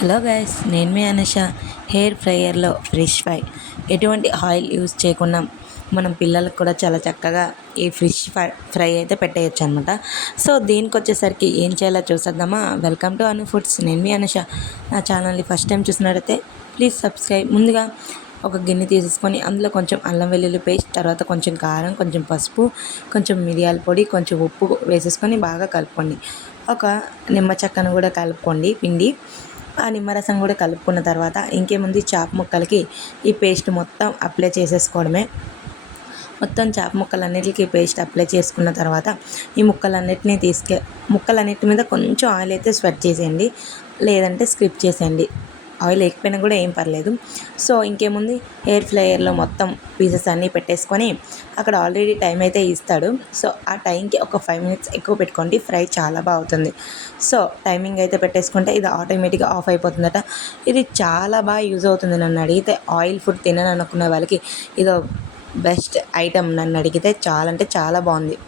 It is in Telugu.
హలో గైస్, నేను మీ అనుష. హెయిర్ ఫ్రైయర్లో ఫ్రిష్ ఫ్రై ఎటువంటి ఆయిల్ యూజ్ చేయకుండా మనం పిల్లలకు కూడా చాలా చక్కగా ఈ ఫ్రై అయితే పెట్టేయచ్చు అనమాట. సో దీనికి వచ్చేసరికి ఏం చేయాలో చూసేద్దామా. Welcome to Anu foods. నేను మీ అనుష. నా ఛానల్ని ఫస్ట్ టైం చూసినట్టయితే ప్లీజ్ సబ్స్క్రైబ్. ముందుగా ఒక గిన్నె తీసేసుకొని అందులో కొంచెం అల్లం వెల్లుల్లి పేస్ట్, తర్వాత కొంచెం కారం, కొంచెం పసుపు, కొంచెం మిరియాల పొడి, కొంచెం ఉప్పు వేసేసుకొని బాగా కలుపుకోండి. ఒక నిమ్మ చెక్కను కూడా కలుపుకోండి పిండి. ఆ నిమ్మరసం కూడా కలుపుకున్న తర్వాత ఇంకేముంది, చాప ముక్కలకి ఈ పేస్ట్ మొత్తం అప్లై చేసేసుకోవడమే. మొత్తం చాప ముక్కలన్నిటికీ పేస్ట్ అప్లై చేసుకున్న తర్వాత ఈ ముక్కలన్నిటి మీద కొంచెం ఆయిల్ అయితే స్ప్రెడ్ చేసేయండి, లేదంటే స్కిప్ చేసేయండి. ఆయిల్ లేకపోయినా కూడా ఏం పర్లేదు. సో ఇంకేముంది, ఎయిర్ ఫ్రైయర్లో మొత్తం పీసెస్ అన్నీ పెట్టేసుకొని అక్కడ ఆల్రెడీ టైం అయితే ఇస్తాడు. సో ఆ టైంకి ఒక 5 మినిట్స్ ఎక్కువ పెట్టుకోండి, ఫ్రై చాలా బాగా అవుతుంది. సో టైమింగ్ అయితే పెట్టేసుకుంటే ఇది ఆటోమేటిక్గా ఆఫ్ అయిపోతుందట. ఇది చాలా బాగా యూజ్ అవుతుంది. నన్ను అడిగితే ఆయిల్ ఫుడ్ తినని అనుకునే వాళ్ళకి ఇదో బెస్ట్ ఐటమ్. నన్ను అడిగితే చాలా అంటే చాలా బాగుంది.